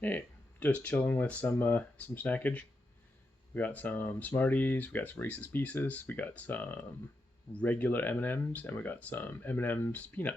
Hey, just chilling with some snackage. We got some Smarties, we got some Reese's Pieces, we got some regular M&Ms, and we got some M&M's Peanut.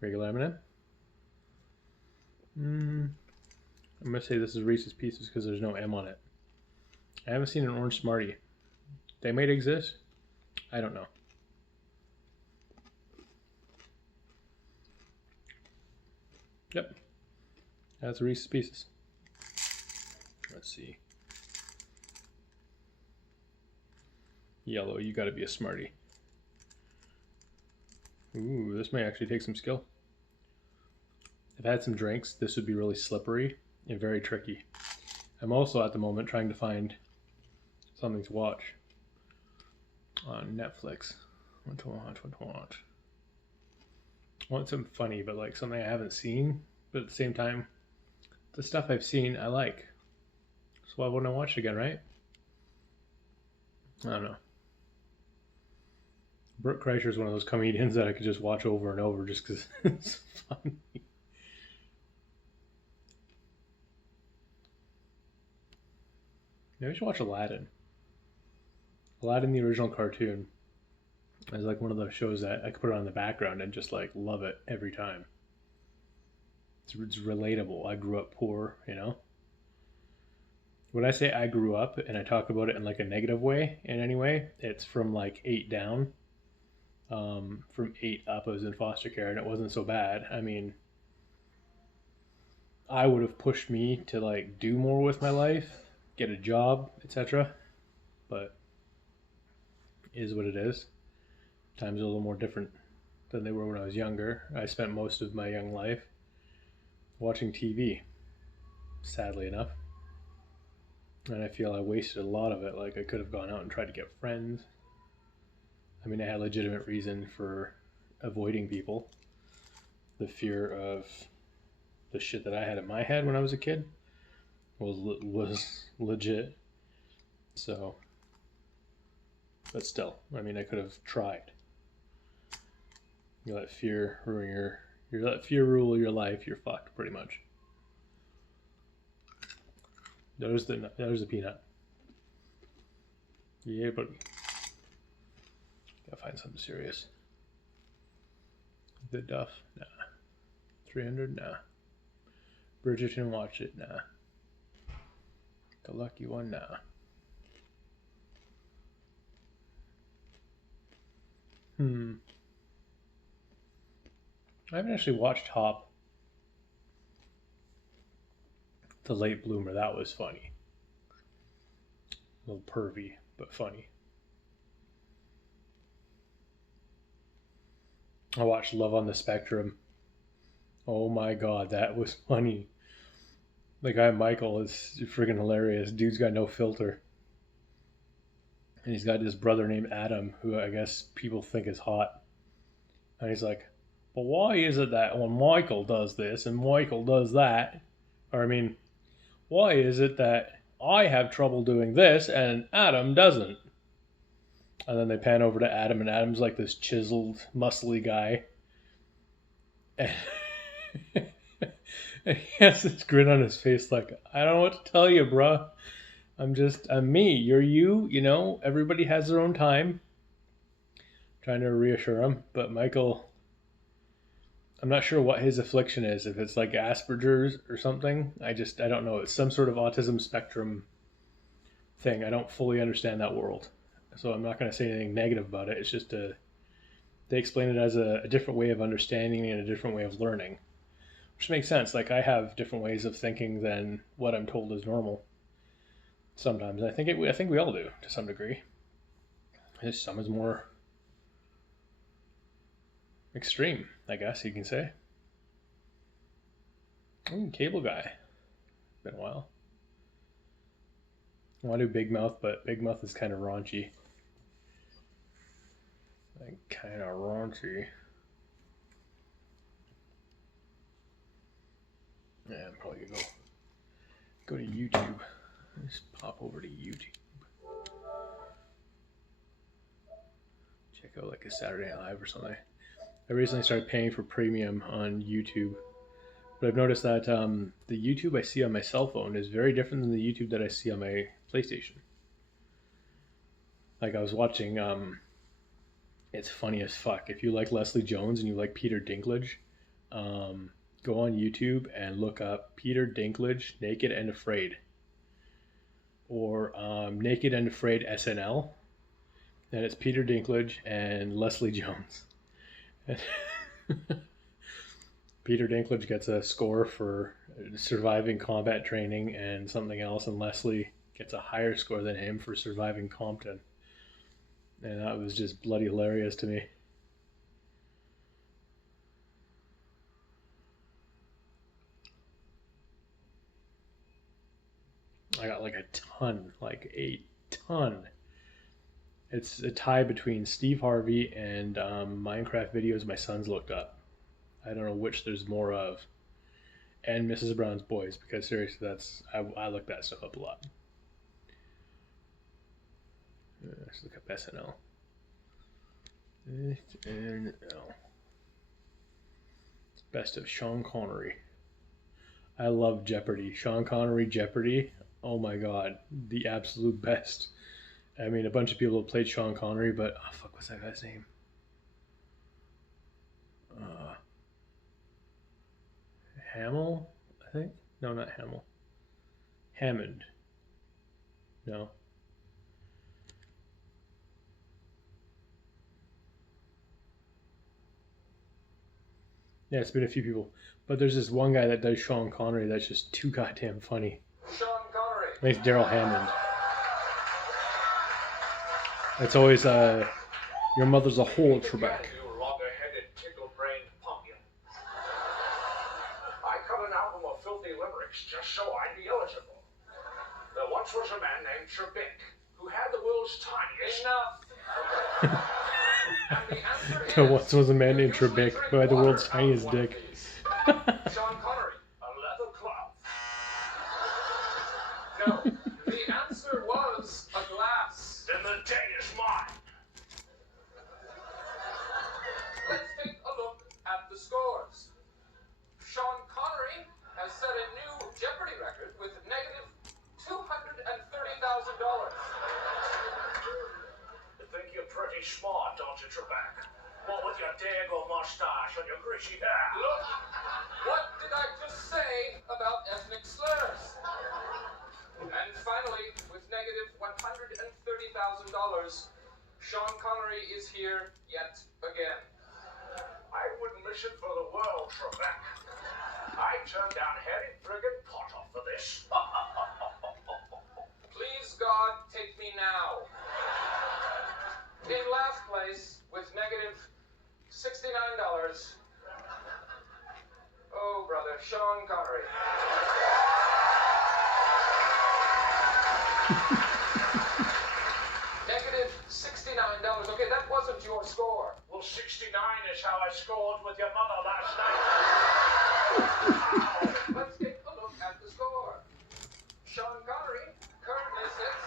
Regular M&M. I'm gonna say this is Reese's Pieces because there's no M on it. I haven't seen an orange Smartie. They might exist. I don't know. Yep, that's Reese's Pieces. Let's see. Yellow, you gotta be a Smartie. Ooh, this may actually take some skill. I've had some drinks. This would be really slippery and very tricky. I'm also at the moment trying to find something to watch on Netflix. What to watch? I want something funny, but like something I haven't seen. But at the same time, the stuff I've seen, I like. So why wouldn't I watch it again, right? I don't know. Burt Kreischer is one of those comedians that I could just watch over and over just because it's funny. Maybe I should watch Aladdin. Aladdin, the original cartoon, is like one of those shows that I could put it on in the background and just like love it every time. It's relatable. I grew up poor, you know? When I say I grew up and I talk about it in like a negative way in any way, it's from like 8 down. From 8 up, I was in foster care and it wasn't so bad. I mean, I would have pushed me to like do more with my life, get a job, etc. But it is what it is. Times are a little more different than they were when I was younger. I spent most of my young life watching TV, sadly enough. And I feel I wasted a lot of it. Like I could have gone out and tried to get friends. I mean, I had legitimate reason for avoiding people. The fear of the shit that I had in my head when I was a kid was legit. So, but still, I mean, I could have tried. You let fear ruin you let fear rule your life, you're fucked pretty much. There's the peanut. Yeah, buddy. Gotta find something serious. The Duff, nah. 300, nah. Bridgerton, watch it, nah. The Lucky One, nah. I haven't actually watched Hop, the Late Bloomer. That was funny. A little pervy, but funny. I watched Love on the Spectrum. Oh my god, that was funny. The guy Michael is freaking hilarious. Dude's got no filter. And he's got this brother named Adam, who I guess people think is hot. And he's like, but why is it that when Michael does this and Michael does that, or I mean, why is it that I have trouble doing this and Adam doesn't? And then they pan over to Adam, and Adam's like this chiseled, muscly guy. And, and he has this grin on his face like, I don't know what to tell you, bruh. I'm me. You're you. You know, everybody has their own time. Trying to reassure him. But Michael, I'm not sure what his affliction is. If it's like Asperger's or something. I don't know. It's some sort of autism spectrum thing. I don't fully understand that world. So I'm not going to say anything negative about it. It's just they explain it as a different way of understanding and a different way of learning. Which makes sense. Like I have different ways of thinking than what I'm told is normal. Sometimes I think we all do to some degree. Some is more extreme, I guess you can say. Ooh, Cable Guy. Been a while. I want to do Big Mouth, but Big Mouth is kind of raunchy. Like, kind of raunchy. Yeah, I'm probably gonna go to YouTube. Just pop over to YouTube. Check out like a Saturday Night Live or something. I recently started paying for premium on YouTube But I've noticed that the YouTube I see on my cell phone is very different than the YouTube that I see on my PlayStation. Like I was watching, it's funny as fuck. If you like Leslie Jones and you like Peter Dinklage, go on YouTube and look up Peter Dinklage Naked and Afraid, or Naked and Afraid SNL, and it's Peter Dinklage and Leslie Jones. Peter Dinklage gets a score for surviving combat training and something else, and Leslie gets a higher score than him for surviving Compton. And that was just bloody hilarious to me. I got like a ton. It's a tie between Steve Harvey and Minecraft videos my sons looked up. I don't know which there's more of. And Mrs. Brown's Boys, because seriously, I look that stuff up a lot. Let's look up SNL. SNL. Best of Sean Connery. I love Jeopardy. Sean Connery Jeopardy. Oh my god, the absolute best. I mean, a bunch of people have played Sean Connery, but oh fuck, what's that guy's name? Hamill, I think. No, not Hamill. Hammond. No. Yeah, it's been a few people. But there's this one guy that does Sean Connery that's just too goddamn funny. Sean Connery. I think it's Darrel Hammond. It's always, your mother's a whole Trebex. You logger-headed, tickle-brained pumpkin. I cut an album of filthy limericks just so I'd be eligible. There once was a man named Trebex who had the world's tiniest... Enough! And the answer is... There once was a man named Trebex who had the world's tiniest dick. Sean Connery, a leather glove. No, the answer was a glass. Then the day is mine. Let's take a look at the scores. Sean Connery has set a new Jeopardy record with negative $230,000. You think you're pretty smart, don't you, Trebex? What with your dago mustache and your greasy hair? Look, what did I just say about ethnic slurs? And finally, with negative $130,000, Sean Connery is here yet again. I wouldn't miss it for the world, Trebex. I turned down Harry friggin' Potter for this. Please, God, take me now. In last place, with negative $69. Oh, brother, Sean Connery. Negative $69. Okay, that wasn't your score. Well, 69 is how I scored with your mother last night. Let's take a look at the score. Sean Connery currently sits...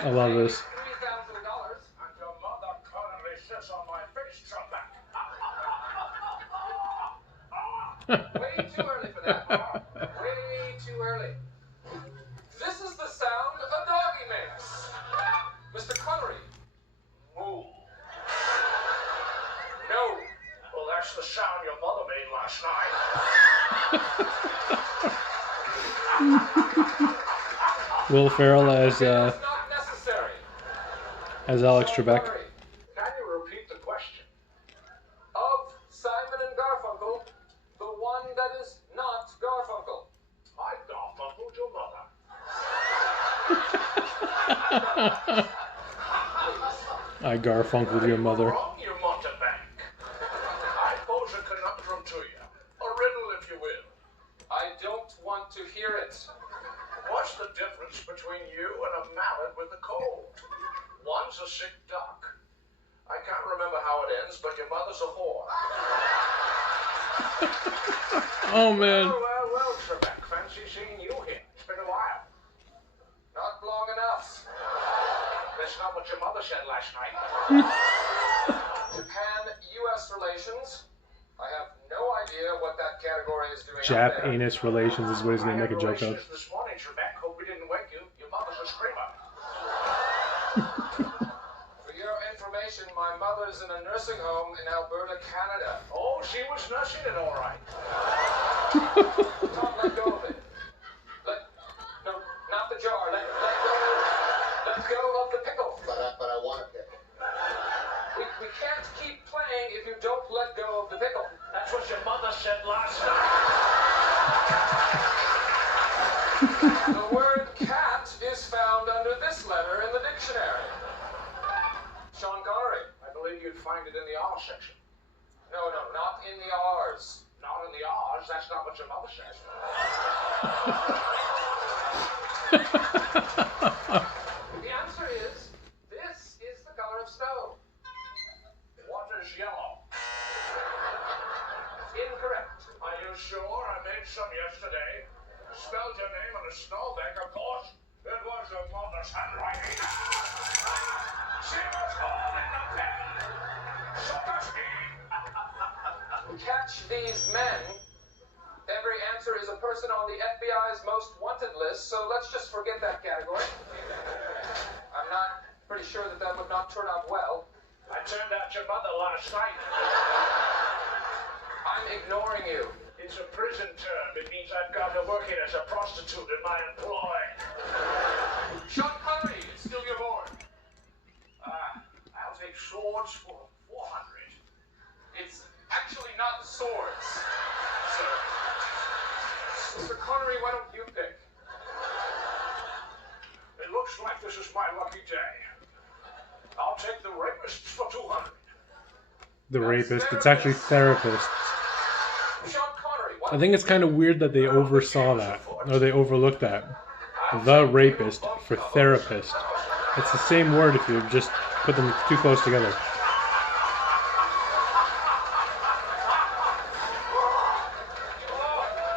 I love this. Way too early for that. Way too early. This is the sound a doggy makes. Mr. Connery. Moo. No. Well, that's the sound your mother made last night. Will Ferrell as Not necessary. as Alex Trebex. Can you repeat the question? Of Simon and Garfunkel, the one that is not Garfunkel. I Garfunkeled your mother. I Garfunkeled your mother. Wrong, you mountebank. I pose a conundrum to you. A riddle, if you will. I don't want to hear it. What's the difference between you and a mallet with a cold? One's a sick duck. I can't remember how it ends, but your mother's a whore. Oh man. Well, Trebex. Fancy seeing you here. It's been a while. Not long enough. That's not what your mother said last night. Japan-U.S. relations. I have no idea what that category is doing. Jap-anus relations is what he's going to make a joke of. This morning, Trebek. Hope we didn't wake you. Your mother's a screamer. For your information, my mother's in a nursing home in Alberta, Canada. Oh, she was nursing it all right. Tom, let go of it. No, not the jar. Let go of the pickle. But I want a pickle. We can't keep playing if you don't let go of the pickle. That's what your mother said last night. The word cat is found under this letter in the dictionary. Sean Connery. I believe you'd find it in the R section. No, not in the R's. Not in the R's. That's not what your mother says. The answer is, this is the color of snow. What is yellow? Incorrect. Are you sure? I made some yesterday. Spelled your name on a snowbank, of course. It was your mother's handwriting. She was holding the pen. So does he. Catch these men. Every answer is a person on the FBI's most wanted list, so let's just forget that category. I'm not pretty sure that would not turn out well. I turned out your mother last night. I'm ignoring you. It's a prison term. It means I've got her working as a prostitute in my employ. Sean Connery, it's still your board. I'll take swords for 400. It's actually not swords, sir. Mr. Connery, why don't you pick? It looks like this is my lucky day. I'll take the rapists for 200. The rapist. It's actually therapists. I think it's kind of weird that they oversaw that, or they overlooked that. The rapist for therapist. It's the same word if you just put them too close together.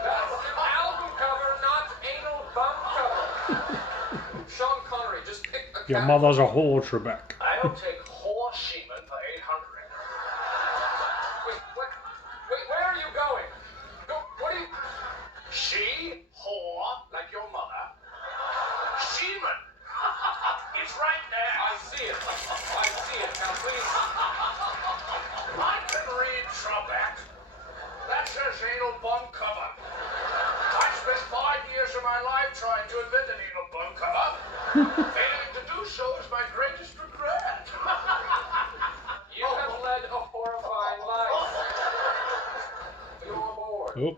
That's an album cover, not anal bum cover. Sean Connery, just pick a Your mother's a whole Trebeck. I'll take horse semen for 800. Wait, where are you going? What are you... She, whore, like your mother. Semen. It's right there. I see it. Now, please. I can read Trebeck. That says anal bum cover. I spent 5 years of my life trying to invent an anal bum cover. Failing to do so is my greatest regret. You have led a horrifying life. You're bored. Oh.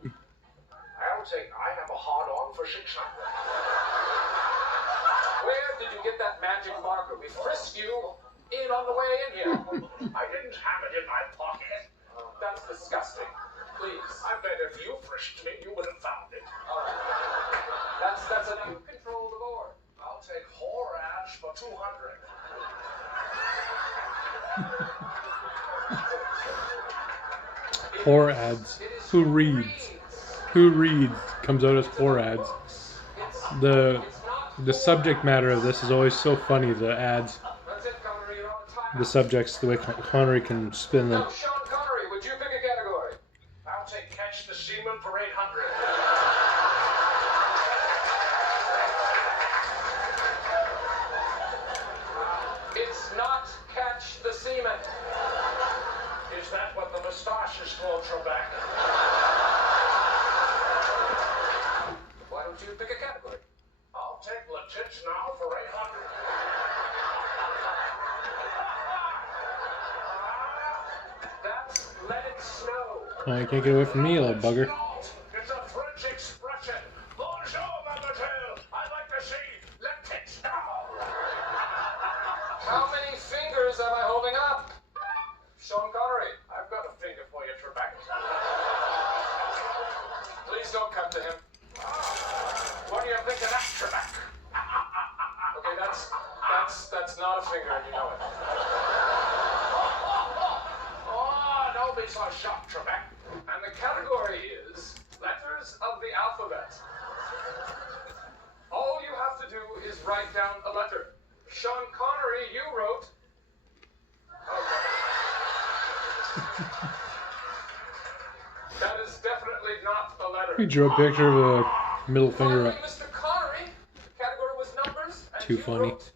I have a hard-on for 600. Where did you get that magic marker? We frisked you in on the way in here. I didn't have it in my pocket. That's disgusting. Please. I bet if you frisked me, you would have found it. That's enough. You control the board. I'll take whore ads for 200. Whore ads. Who reads? Who reads comes out as whore ads. The subject matter of this is always so funny, the ads. The subjects, the way Connery can spin them. Sean Connery, would you pick a category? I'll take catch the seaman for 800. It's not catch the seaman. Is that what the moustache is for, Trebeck? Why don't you pick a category? I'll take legits now for 800. That's let it snow. Oh, you can't get away from me, you little bugger. It's a French expression. Bonjour, mademoiselle. I like to see let it snow. How many fingers am I holding up? Sean Connery, I've got a finger for you, Trebeck. Please don't come to him. What do you think of that, Trebeck? Okay, that's not a finger, and you know it. Oh, don't be so shocked, Trebeck. And the category is letters of the alphabet. All you have to do is write down a letter. Sean Connery, you wrote. Okay. That is letter. He drew a picture of a middle finger up. Mr. Connery. The category was numbers. And Too you funny. wrote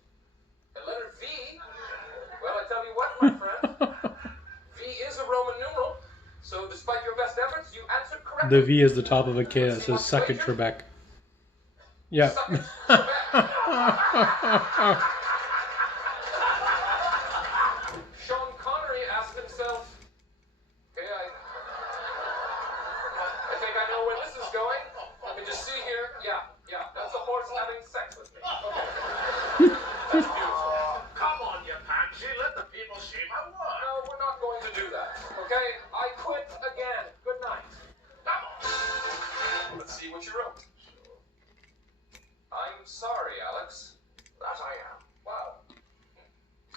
the letter V. Well, I tell you what, my friend. V is a Roman numeral. So despite your best efforts, you answered correctly. The V is the top of a K that says "Suck it, Trebeck." Yeah. Suck it, Trebeck. Sean Connery asked himself, okay, I think I know where this is going. Let me just see here. Yeah, that's a horse having sex with me. Okay. That's beautiful. Come on, you pansy. Let the people see my work. No, we're not going to do that. Okay? I quit again. Good night. Come on. Let's see what you wrote. I'm sorry, Alex. That I am. Wow.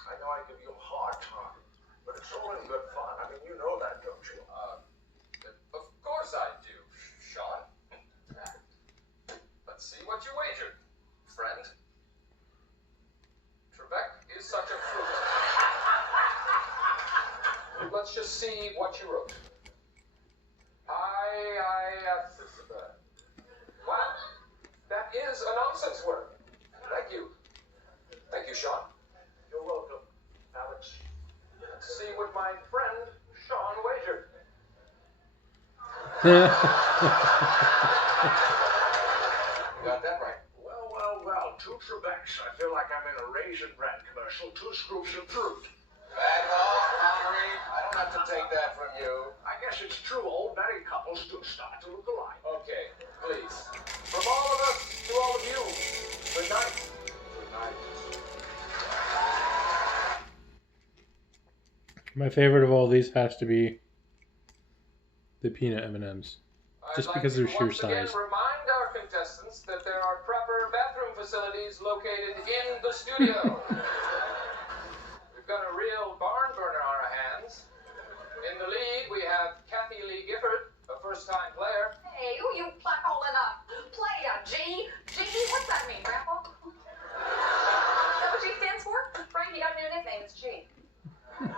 I know I give you a hard time, but it's all in good fun. I mean, you know that, don't you? Of course I do, Sean. Let's see what you wagered, friend. Trebeck is such a fruit. Let's just see what you wrote. Wow, that is a nonsense word. Thank you. Thank you, Sean. You're welcome, Alex. Let's see what my friend Sean wagered. You got that right. Well. 2 Trebecks. I feel like I'm in a Raisin Bran commercial. 2 scoops of fruit. Back off, Connery. I don't have to take that from you. I guess it's true. Old married couples do start to look alike. Okay, please. From all of us to all of you, good night. Good night. My favorite of all these has to be the peanut M&Ms, just because of their sheer size. I'd like to once again remind our contestants that there are proper bathroom facilities located in the studio. We've got a real barn burner on our hands. In the lead, we have Kathy Lee Gifford, a first-time player. Hey, who you calling a player, G? G? What's that mean, Grandpa? Is that what G stands for? Frankie got a new nickname. It's G. And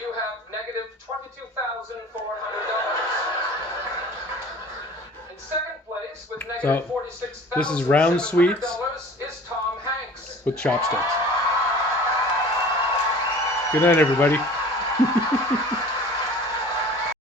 you have negative $22,400. In second place with negative $46,000. This is round sweets is Tom Hanks. with chopsticks. Good night, everybody.